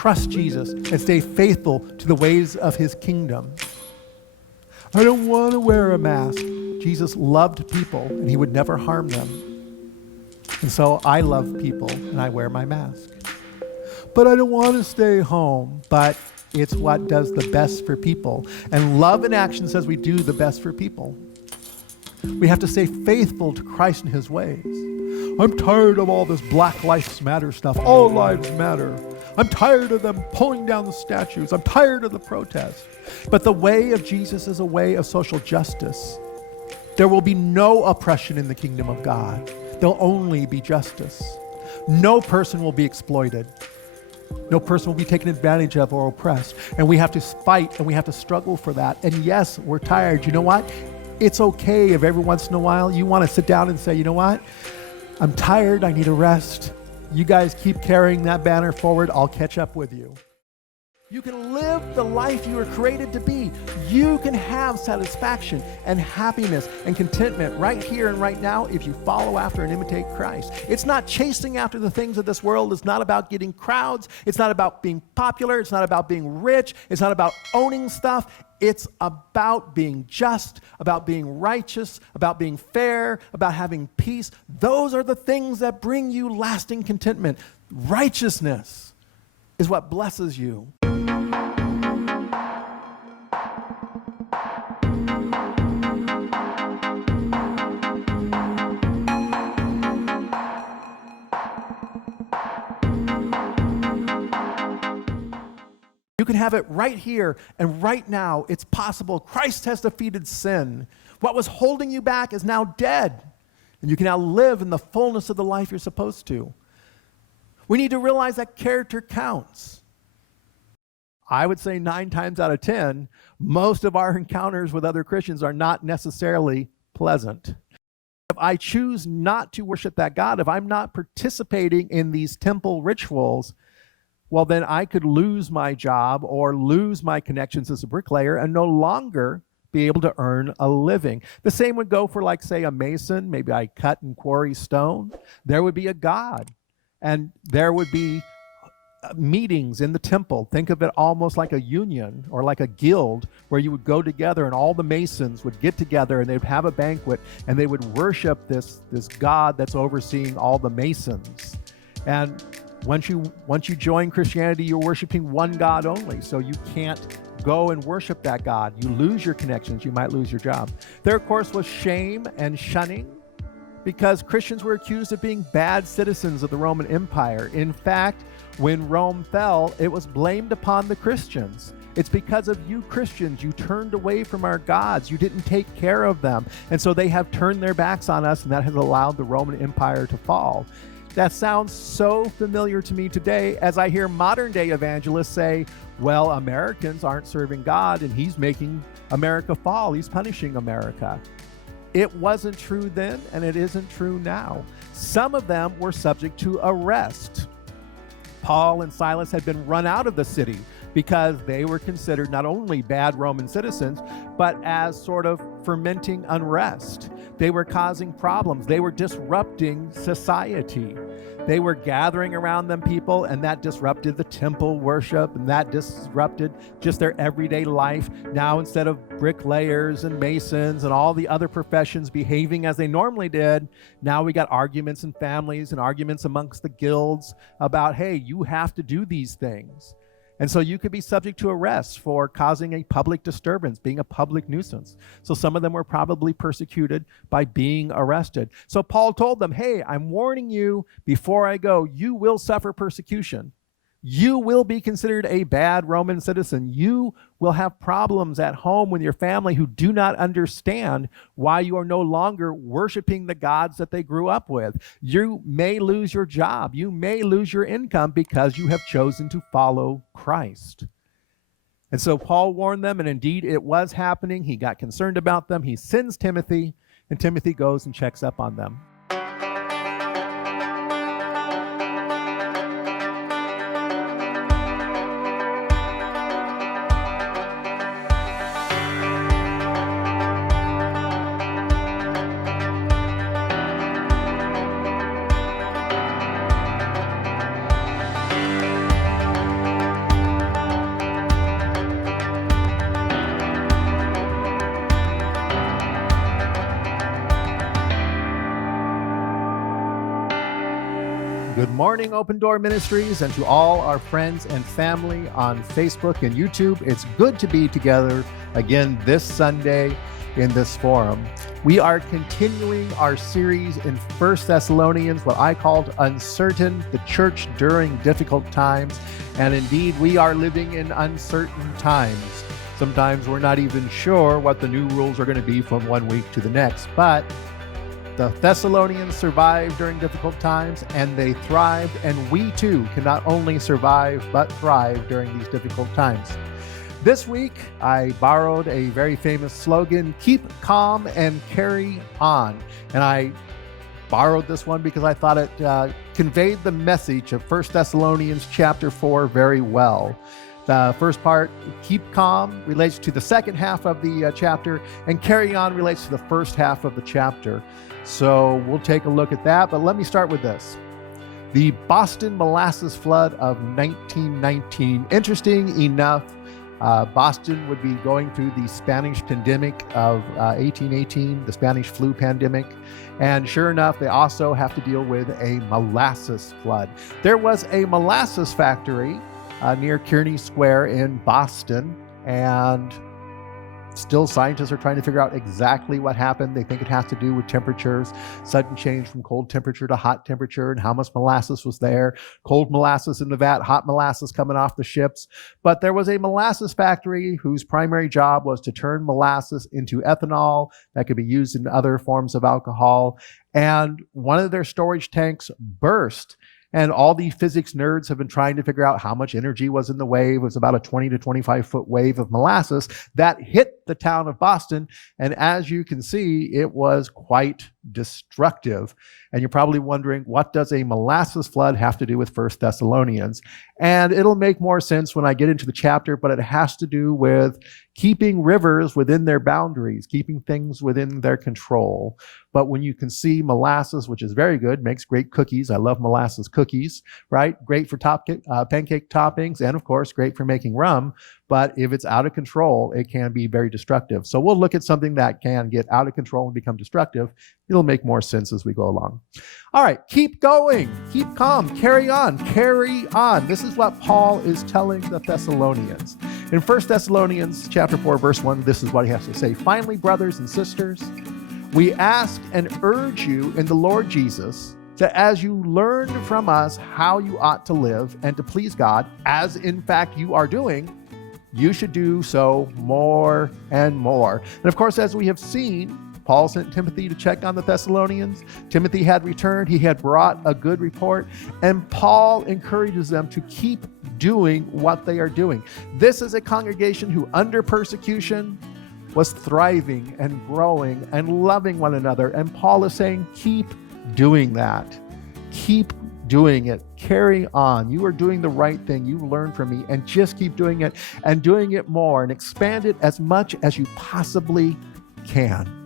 trust Jesus and stay faithful to the ways of his kingdom. I don't want to wear a mask. Jesus loved people and he would never harm them. And so I love people and I wear my mask. But I don't want to stay home. But it's what does the best for people. And love in action says we do the best for people. We have to stay faithful to Christ and his ways. I'm tired of all this Black Lives Matter stuff. All lives matter. I'm tired of them pulling down the statues. I'm tired of the protests. But the way of Jesus is a way of social justice. There will be no oppression in the kingdom of God. There'll only be justice. No person will be exploited. No person will be taken advantage of or oppressed. And we have to fight and we have to struggle for that. And yes, we're tired. You know what? It's okay if every once in a while you want to sit down and say, you know what? I'm tired. I need a rest. You guys keep carrying that banner forward. I'll catch up with you. You can live the life you were created to be. You can have satisfaction and happiness and contentment right here and right now if you follow after and imitate Christ. It's not chasing after the things of this world. It's not about getting crowds. It's not about being popular. It's not about being rich. It's not about owning stuff. It's about being just, about being righteous, about being fair, about having peace. Those are the things that bring you lasting contentment. Righteousness is what blesses you. You can have it right here and right now. It's possible. Christ has defeated sin. What was holding you back is now dead. And you can now live in the fullness of the life you're supposed to. We need to realize that character counts. I would say 9 times out of 10, most of our encounters with other Christians are not necessarily pleasant. If I choose not to worship that God, if I'm not participating in these temple rituals, well, then I could lose my job or lose my connections as a bricklayer and no longer be able to earn a living. The same would go for, like, say, a mason. Maybe I cut and quarry stone. There would be a God, and there would be meetings in the temple. Think of it almost like a union or like a guild where you would go together and all the masons would get together and they'd have a banquet and they would worship this God that's overseeing all the masons. And once you join Christianity, you're worshiping one God only. So you can't go and worship that God. You lose your connections. You might lose your job. There, of course, was shame and shunning because Christians were accused of being bad citizens of the Roman Empire. In fact, when Rome fell, it was blamed upon the Christians. It's because of you Christians. You turned away from our gods. You didn't take care of them. And so they have turned their backs on us, and that has allowed the Roman Empire to fall. That sounds so familiar to me today as I hear modern day evangelists say, well, Americans aren't serving God and he's making America fall. He's punishing America. It wasn't true then and it isn't true now. Some of them were subject to arrest. Paul and Silas had been run out of the city because they were considered not only bad Roman citizens, but as sort of fermenting unrest. They were causing problems. They were disrupting society. They were gathering around them people, and that disrupted the temple worship, and that disrupted just their everyday life. Now, instead of bricklayers and masons and all the other professions behaving as they normally did, now we got arguments in families and arguments amongst the guilds about, hey, you have to do these things. And so you could be subject to arrest for causing a public disturbance, being a public nuisance. So some of them were probably persecuted by being arrested. So Paul told them, hey, I'm warning you before I go, you will suffer persecution. You will be considered a bad Roman citizen. You will have problems at home with your family who do not understand why you are no longer worshiping the gods that they grew up with. You may lose your job. You may lose your income because you have chosen to follow Christ. And so Paul warned them, and indeed it was happening. He got concerned about them. He sends Timothy, and Timothy goes and checks up on them. Good morning, Open Door Ministries, and to all our friends and family on Facebook and YouTube. It's good to be together again this Sunday in this forum. We are continuing our series in 1 Thessalonians, what I called Uncertain, the Church During Difficult Times. And indeed, we are living in uncertain times. Sometimes we're not even sure what the new rules are going to be from one week to the next, but the Thessalonians survived during difficult times, and they thrived, and we too can not only survive but thrive during these difficult times. This week, I borrowed a very famous slogan, keep calm and carry on. And I borrowed this one because I thought it conveyed the message of 1 Thessalonians chapter 4 very well. The first part, keep calm, relates to the second half of the chapter, and carry on relates to the first half of the chapter. So we'll take a look at that, but let me start with this. The Boston molasses flood of 1919. Interesting enough, Boston would be going through the Spanish pandemic of 1818, the Spanish flu pandemic. And sure enough, they also have to deal with a molasses flood. There was a molasses factory near Kearny Square in Boston, and still scientists are trying to figure out exactly what happened. They think it has to do with temperatures, sudden change from cold temperature to hot temperature, and how much molasses was there. Cold molasses in the vat, hot molasses coming off the ships. But there was a molasses factory whose primary job was to turn molasses into ethanol that could be used in other forms of alcohol. And one of their storage tanks burst. And all the physics nerds have been trying to figure out how much energy was in the wave. It was about a 20 to 25 foot wave of molasses that hit the town of Boston. And as you can see, it was quite destructive. And you're probably wondering, what does a molasses flood have to do with 1 Thessalonians? And it'll make more sense when I get into the chapter, but it has to do with keeping rivers within their boundaries, keeping things within their control. But when you can see molasses, which is very good, makes great cookies. I love molasses cookies, right? Great for pancake toppings, and of course, great for making rum. But if it's out of control, it can be very destructive. So we'll look at something that can get out of control and become destructive. It'll make more sense as we go along. All right, keep going, keep calm, carry on, carry on. This is what Paul is telling the Thessalonians. In 1 Thessalonians chapter 4, verse 1, this is what he has to say. Finally, brothers and sisters, we ask and urge you in the Lord Jesus that as you learned from us how you ought to live and to please God, as in fact you are doing, you should do so more and more. And of course, as we have seen, Paul sent Timothy to check on the Thessalonians. Timothy had returned. He had brought a good report. And Paul encourages them to keep doing what they are doing. This is a congregation who, under persecution, was thriving and growing and loving one another. And Paul is saying, keep doing that. Keep doing it. Carry on. You are doing the right thing. You learned from me, and just keep doing it and doing it more and expand it as much as you possibly can.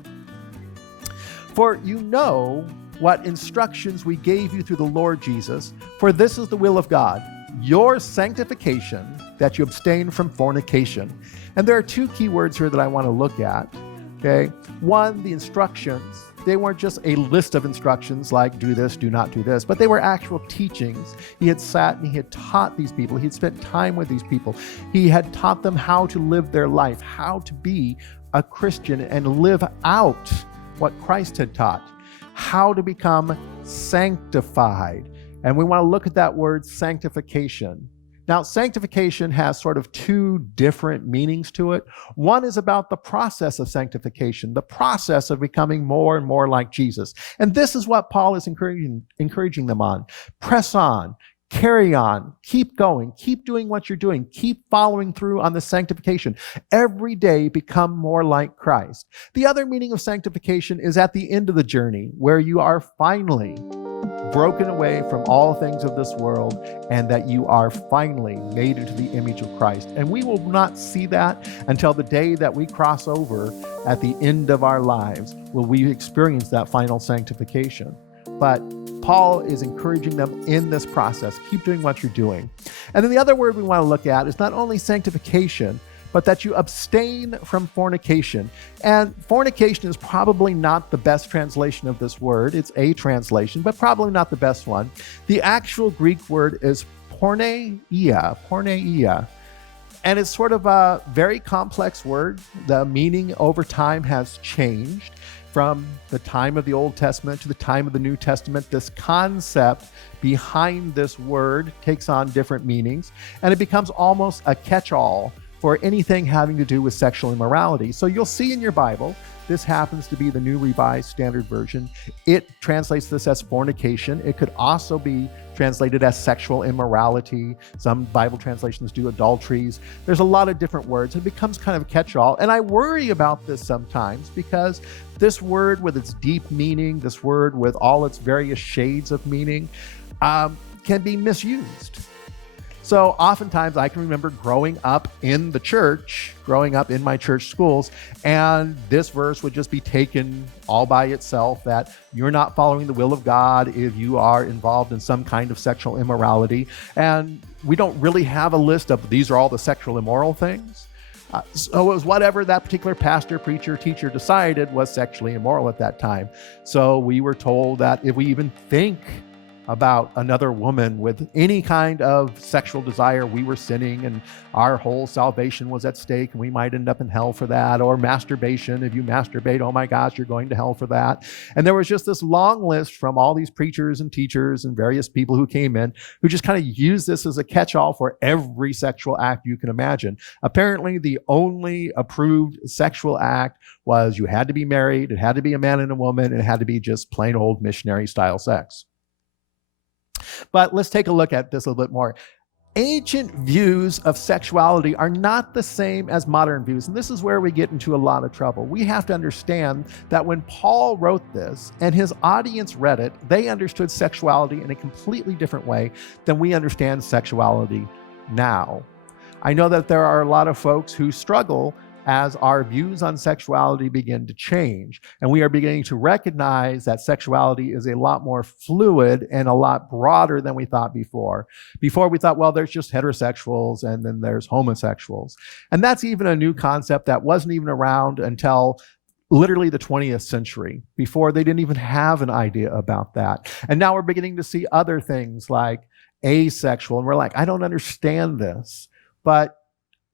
For you know what instructions we gave you through the Lord Jesus, for this is the will of God, your sanctification, that you abstain from fornication. And there are two key words here that I want to look at. Okay. One, the instructions. They weren't just a list of instructions like do this, do not do this, but they were actual teachings. He had sat and he had taught these people. He had spent time with these people. He had taught them how to live their life, how to be a Christian and live out what Christ had taught, how to become sanctified. And we want to look at that word sanctification. Now, sanctification has sort of two different meanings to it. One is about the process of sanctification, the process of becoming more and more like Jesus. And this is what Paul is encouraging them on. Press on, carry on, keep going, keep doing what you're doing, keep following through on the sanctification. Every day become more like Christ. The other meaning of sanctification is at the end of the journey, where you are finally broken away from all things of this world, and that you are finally made into the image of Christ. And we will not see that until the day that we cross over at the end of our lives, will we experience that final sanctification. But Paul is encouraging them in this process. Keep doing what you're doing. And then the other word we want to look at is not only sanctification, but that you abstain from fornication. And fornication is probably not the best translation of this word. It's a translation, but probably not the best one. The actual Greek word is porneia. And it's sort of a very complex word. The meaning over time has changed from the time of the Old Testament to the time of the New Testament. This concept behind this word takes on different meanings, and it becomes almost a catch-all for anything having to do with sexual immorality. So you'll see in your Bible, this happens to be the New Revised Standard Version. It translates this as fornication. It could also be translated as sexual immorality. Some Bible translations do adulteries. There's a lot of different words. It becomes kind of a catch-all. And I worry about this sometimes because this word with its deep meaning, this word with all its various shades of meaning, can be misused. So oftentimes I can remember growing up in the church, growing up in my church schools, and this verse would just be taken all by itself, that you're not following the will of God if you are involved in some kind of sexual immorality. And we don't really have a list of these are all the sexual immoral things. So it was whatever that particular pastor, preacher, teacher decided was sexually immoral at that time. So we were told that if we even think about another woman with any kind of sexual desire, we were sinning and our whole salvation was at stake and we might end up in hell for that. Or masturbation, if you masturbate, oh my gosh, you're going to hell for that. And there was just this long list from all these preachers and teachers and various people who came in who just kind of used this as a catch-all for every sexual act you can imagine. Apparently, the only approved sexual act was you had to be married, it had to be a man and a woman, and it had to be just plain old missionary style sex. But let's take a look at this a little bit more. Ancient views of sexuality are not the same as modern views, and this is where we get into a lot of trouble. We have to understand that when Paul wrote this and his audience read it, they understood sexuality in a completely different way than we understand sexuality now. I know that there are a lot of folks who struggle as our views on sexuality begin to change. And we are beginning to recognize that sexuality is a lot more fluid and a lot broader than we thought before. Before we thought, well, there's just heterosexuals and then there's homosexuals. And that's even a new concept that wasn't even around until literally the 20th century. Before, they didn't even have an idea about that. And now we're beginning to see other things like asexual. And we're like, I don't understand this. But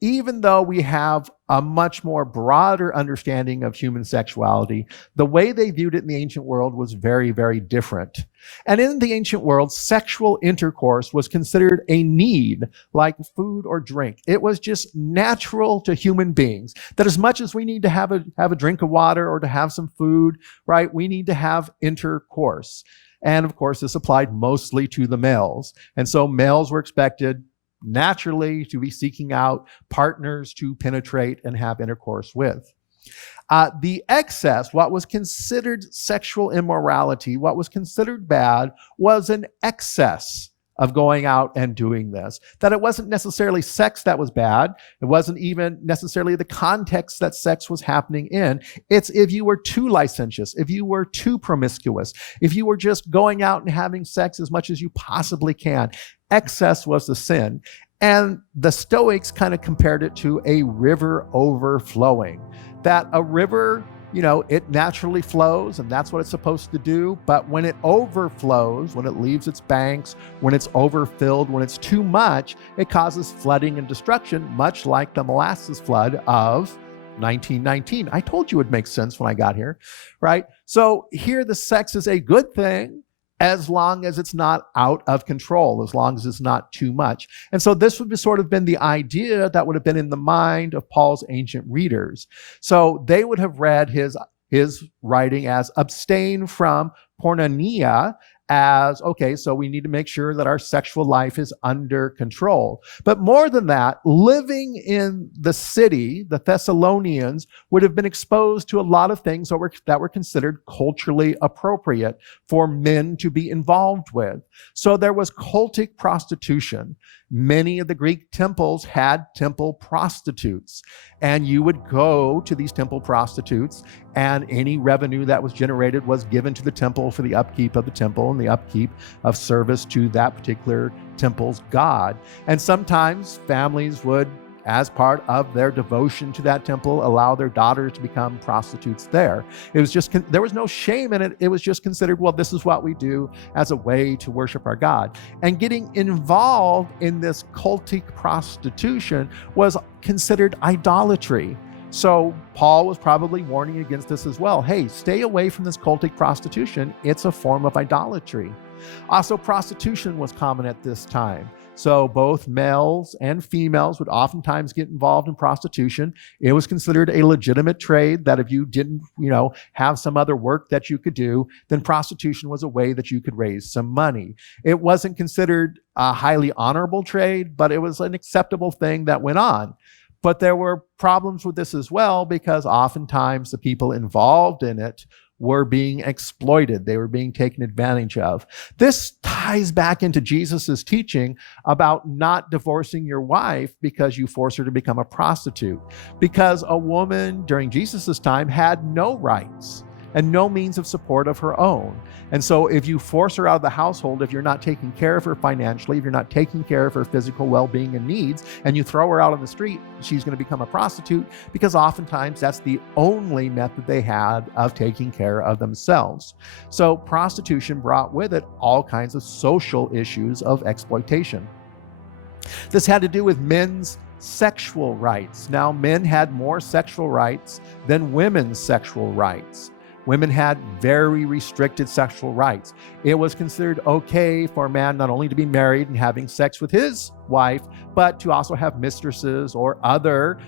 even though we have a much more broader understanding of human sexuality, the way they viewed it in the ancient world was very, very different. And in the ancient world, sexual intercourse was considered a need, like food or drink. It was just natural to human beings that as much as we need to have a drink of water or to have some food, right, we need to have intercourse. And of course, this applied mostly to the males. And so males were expected naturally to be seeking out partners to penetrate and have intercourse with. The excess, what was considered sexual immorality, what was considered bad, was an excess of going out and doing this. That it wasn't necessarily sex that was bad. It wasn't even necessarily the context that sex was happening in. It's if you were too licentious, if you were too promiscuous, if you were just going out and having sex as much as you possibly can. Excess was the sin. And the Stoics kind of compared it to a river overflowing. That a river, it naturally flows, and that's what it's supposed to do. But when it overflows, when it leaves its banks, when it's overfilled, when it's too much, it causes flooding and destruction, much like the molasses flood of 1919. I told you it makes sense when I got here, right? So here the sex is a good thing, as long as it's not out of control, as long as it's not too much. And so this would have sort of been the idea that would have been in the mind of Paul's ancient readers. So they would have read his writing as abstain from porneia, as, okay, so we need to make sure that our sexual life is under control. But more than that, living in the city, the Thessalonians would have been exposed to a lot of things that were considered culturally appropriate for men to be involved with. So there was cultic prostitution. Many of the Greek temples had temple prostitutes, and you would go to these temple prostitutes, and any revenue that was generated was given to the temple for the upkeep of the temple and the upkeep of service to that particular temple's god. And sometimes families would as part of their devotion to that temple, allow their daughters to become prostitutes there. It was just, there was no shame in it. It was just considered, well, this is what we do as a way to worship our God. And getting involved in this cultic prostitution was considered idolatry. So Paul was probably warning against this as well. Hey, stay away from this cultic prostitution. It's a form of idolatry. Also, prostitution was common at this time. So both males and females would oftentimes get involved in prostitution. It was considered a legitimate trade that if you didn't, have some other work that you could do, then prostitution was a way that you could raise some money. It wasn't considered a highly honorable trade, but it was an acceptable thing that went on. But there were problems with this as well, because oftentimes the people involved in it were being exploited. They were being taken advantage of. This ties back into Jesus's teaching about not divorcing your wife because you force her to become a prostitute. Because a woman during Jesus's time had no rights and no means of support of her own. And so if you force her out of the household, if you're not taking care of her financially, if you're not taking care of her physical well-being and needs, and you throw her out on the street, she's going to become a prostitute, because oftentimes that's the only method they had of taking care of themselves. So prostitution brought with it all kinds of social issues of exploitation. This had to do with men's sexual rights. Now, men had more sexual rights than women's sexual rights. Women had very restricted sexual rights. It was considered okay for a man not only to be married and having sex with his wife, but to also have mistresses or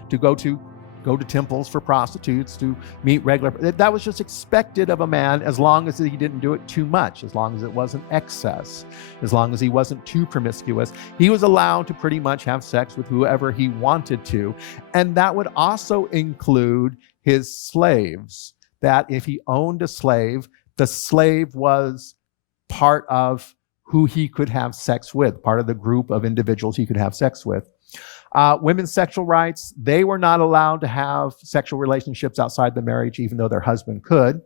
to go to temples for prostitutes, to meet regular. That was just expected of a man, as long as he didn't do it too much, as long as it wasn't excess, as long as he wasn't too promiscuous. He was allowed to pretty much have sex with whoever he wanted to. And that would also include his slaves. That if he owned a slave, the slave was part of who he could have sex with, part of the group of individuals he could have sex with. Women's sexual rights, they were not allowed to have sexual relationships outside the marriage, even though their husband could.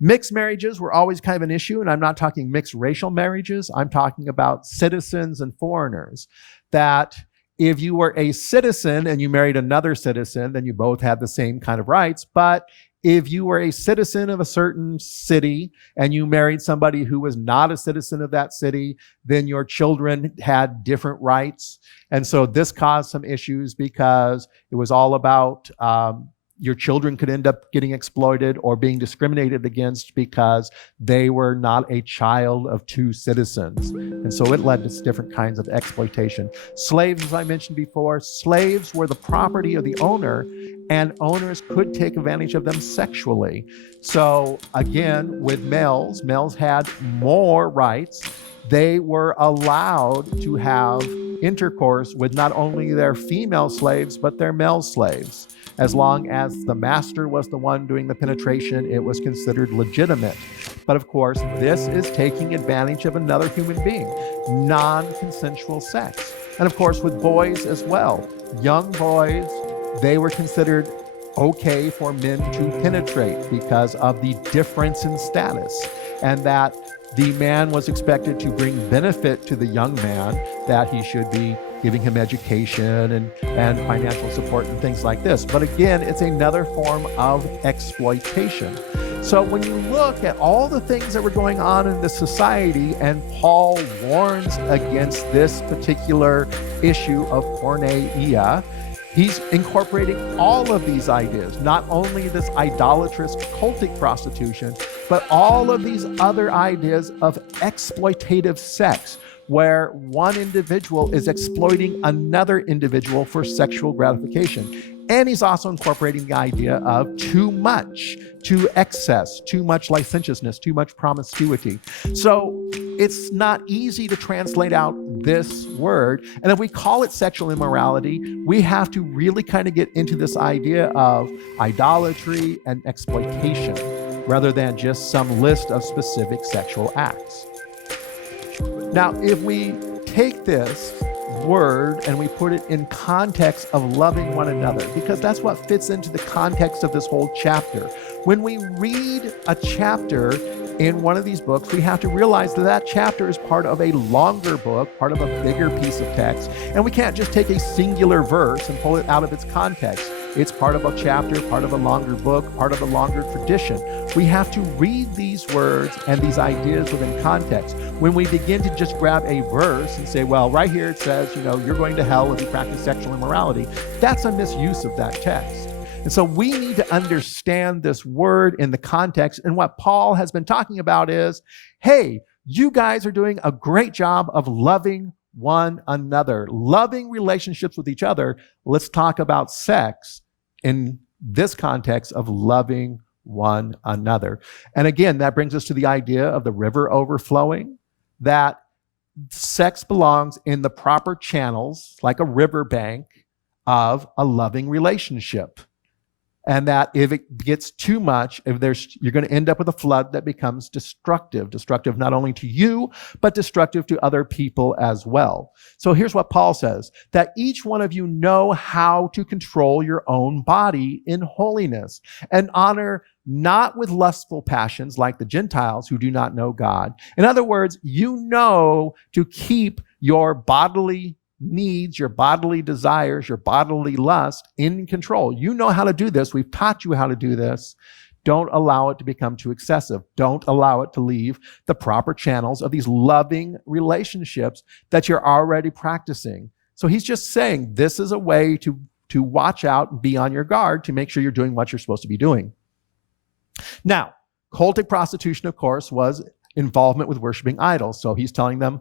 Mixed marriages were always kind of an issue, and I'm not talking mixed racial marriages. I'm talking about citizens and foreigners. That if you were a citizen and you married another citizen, then you both had the same kind of rights. But if you were a citizen of a certain city and you married somebody who was not a citizen of that city, then your children had different rights. And so this caused some issues, because it was all about your children could end up getting exploited or being discriminated against because they were not a child of two citizens. And so it led to different kinds of exploitation. Slaves, as I mentioned before, slaves were the property of the owner, and owners could take advantage of them sexually. So again, with males had more rights. They were allowed to have intercourse with not only their female slaves, but their male slaves. As long as the master was the one doing the penetration, it was considered legitimate. But of course, this is taking advantage of another human being, non-consensual sex. And of course, with boys as well, young boys, they were considered okay for men to penetrate because of the difference in status, and that the man was expected to bring benefit to the young man, that he should be giving him education and financial support and things like this. But again, it's another form of exploitation. So when you look at all the things that were going on in this society, and Paul warns against this particular issue of porneia, he's incorporating all of these ideas, not only this idolatrous cultic prostitution, but all of these other ideas of exploitative sex, where one individual is exploiting another individual for sexual gratification. And he's also incorporating the idea of too much, too excess, too much licentiousness, too much promiscuity. So it's not easy to translate out this word. And if we call it sexual immorality, we have to really kind of get into this idea of idolatry and exploitation, rather than just some list of specific sexual acts. Now, if we take this word and we put it in context of loving one another, because that's what fits into the context of this whole chapter. When we read a chapter, in one of these books, we have to realize that that chapter is part of a longer book, part of a bigger piece of text, and we can't just take a singular verse and pull it out of its context. It's part of a chapter, part of a longer book, part of a longer tradition. We have to read these words and these ideas within context. When we begin to just grab a verse and say, well, right here it says, you're going to hell if you practice sexual immorality, that's a misuse of that text. And so we need to understand this word in the context. And what Paul has been talking about is, hey, you guys are doing a great job of loving one another, loving relationships with each other. Let's talk about sex in this context of loving one another. And again, that brings us to the idea of the river overflowing, that sex belongs in the proper channels, like a riverbank of a loving relationship. And that if it gets too much, you're going to end up with a flood that becomes destructive not only to you, but destructive to other people as well. So here's what Paul says, that each one of you know how to control your own body in holiness and honor not with lustful passions like the Gentiles who do not know God. In other words, you know to keep your bodily needs, your bodily desires, your bodily lust in control. You know how to do this. We've taught you how to do this. Don't allow it to become too excessive. Don't allow it to leave the proper channels of these loving relationships that you're already practicing. So he's just saying this is a way to watch out and be on your guard to make sure you're doing what you're supposed to be doing. Now, cultic prostitution, of course, was involvement with worshiping idols. So he's telling them,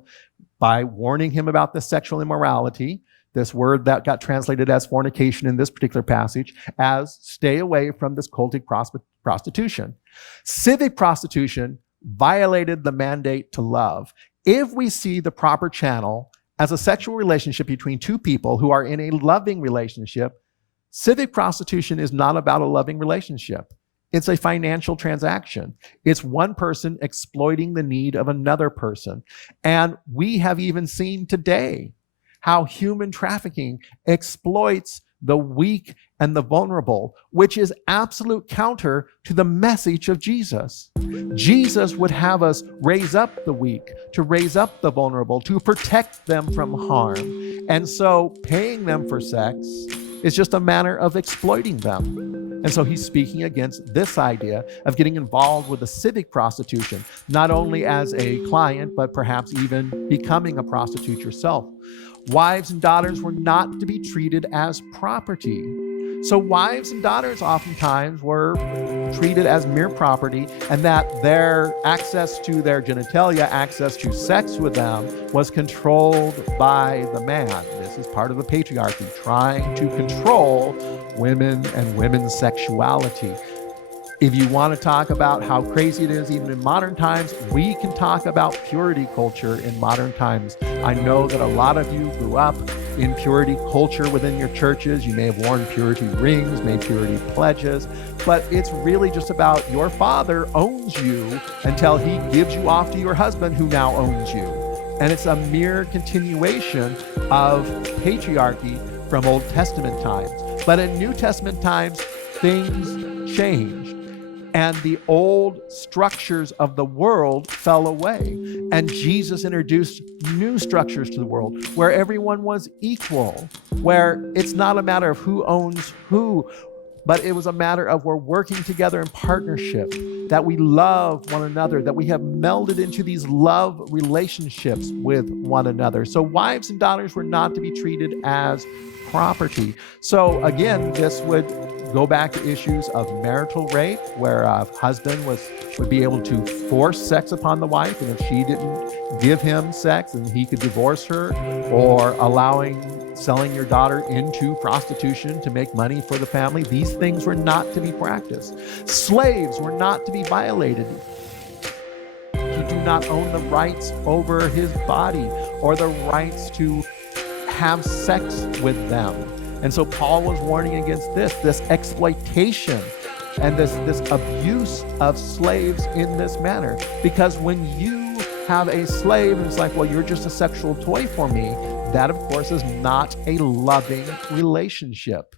by warning him about the sexual immorality, this word that got translated as fornication in this particular passage, as stay away from this cultic prostitution. Civic prostitution violated the mandate to love. If we see the proper channel as a sexual relationship between two people who are in a loving relationship, civic prostitution is not about a loving relationship. It's a financial transaction. It's one person exploiting the need of another person. And we have even seen today how human trafficking exploits the weak and the vulnerable, which is absolute counter to the message of Jesus. Jesus would have us raise up the weak, to raise up the vulnerable, to protect them from harm. And so paying them for sex is just a manner of exploiting them. And so he's speaking against this idea of getting involved with a civic prostitution, not only as a client, but perhaps even becoming a prostitute yourself. Wives and daughters were not to be treated as property. So wives and daughters oftentimes were treated as mere property, and that their access to their genitalia, access to sex with them, was controlled by the man. This is part of the patriarchy, trying to control women and women's sexuality. If you want to talk about how crazy it is even in modern times, we can talk about purity culture in modern times. I know that a lot of you grew up in purity culture within your churches. You may have worn purity rings, made purity pledges, but it's really just about your father owns you until he gives you off to your husband who now owns you. And it's a mere continuation of patriarchy from Old Testament times. But in New Testament times, things changed. And the old structures of the world fell away. And Jesus introduced new structures to the world where everyone was equal, where it's not a matter of who owns who, but it was a matter of we're working together in partnership, that we love one another, that we have melded into these love relationships with one another. So wives and daughters were not to be treated as property. So again, this would go back to issues of marital rape, where a husband would be able to force sex upon the wife, and if she didn't give him sex, then he could divorce her, or selling your daughter into prostitution to make money for the family. These things were not to be practiced. Slaves were not to be violated. He do not own the rights over his body or the rights to have sex with them. And so Paul was warning against this exploitation and this abuse of slaves in this manner. Because when you have a slave and it's like, well, you're just a sexual toy for me, that of course is not a loving relationship.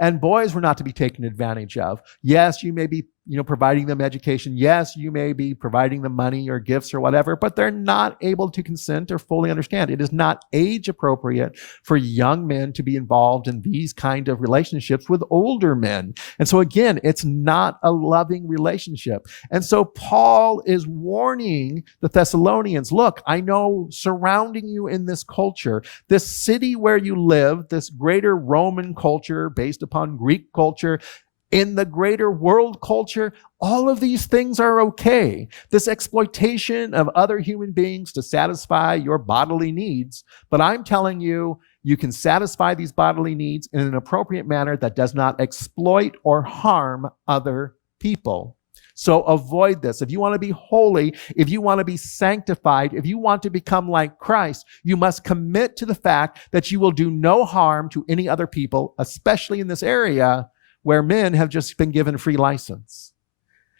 And boys were not to be taken advantage of. Yes, you may be providing them education. Yes, you may be providing them money or gifts or whatever, but they're not able to consent or fully understand. It is not age appropriate for young men to be involved in these kind of relationships with older men. And so again, it's not a loving relationship. And so Paul is warning the Thessalonians, look, I know surrounding you in this culture, this city where you live, this greater Roman culture based upon Greek culture, in the greater world culture, all of these things are okay. This exploitation of other human beings to satisfy your bodily needs, but I'm telling you, you can satisfy these bodily needs in an appropriate manner that does not exploit or harm other people. So avoid this. If you want to be holy, if you want to be sanctified, if you want to become like Christ, you must commit to the fact that you will do no harm to any other people, especially in this area where men have just been given free license.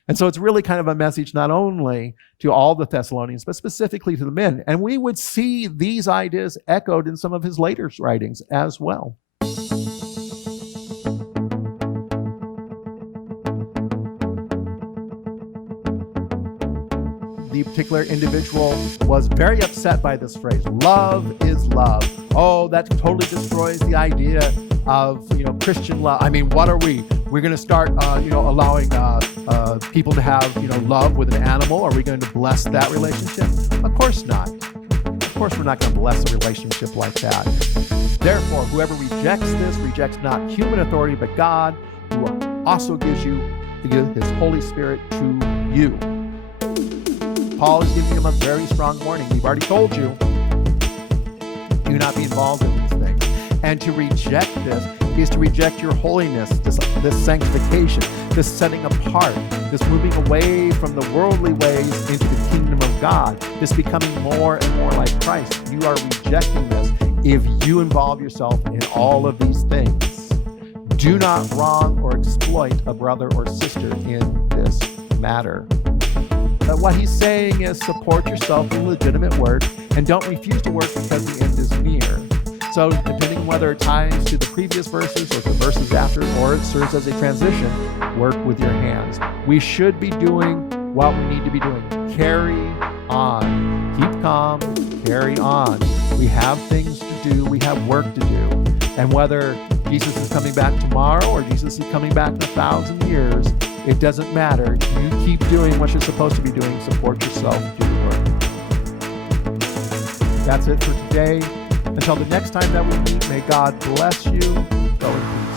And so it's really kind of a message not only to all the Thessalonians, but specifically to the men. And we would see these ideas echoed in some of his later writings as well. The particular individual was very upset by this phrase, love is love. Oh, that totally destroys the idea of Christian love. I mean, what are we? We're going to start allowing people to have love with an animal. Are we going to bless that relationship? Of course not. Of course we're not going to bless a relationship like that. Therefore, whoever rejects this rejects not human authority but God, who also gives his Holy Spirit to you. Paul is giving them a very strong warning. We've already told you, do not be involved in these things. And to reject this is to reject your holiness, this sanctification, this setting apart, this moving away from the worldly ways into the kingdom of God, this becoming more and more like Christ. You are rejecting this if you involve yourself in all of these things. Do not wrong or exploit a brother or sister in this matter. What he's saying is support yourself in legitimate work and don't refuse to work because the end is near. So depending on whether it ties to the previous verses or the verses after, or it serves as a transition, work with your hands. We should be doing what we need to be doing. Carry on. Keep calm. Carry on. We have things to do. We have work to do. And whether Jesus is coming back tomorrow or Jesus is coming back in 1,000 years, it doesn't matter. You keep doing what you're supposed to be doing. Support yourself. Do the work. That's it for today. Until the next time that we meet, may God bless you. Go in peace.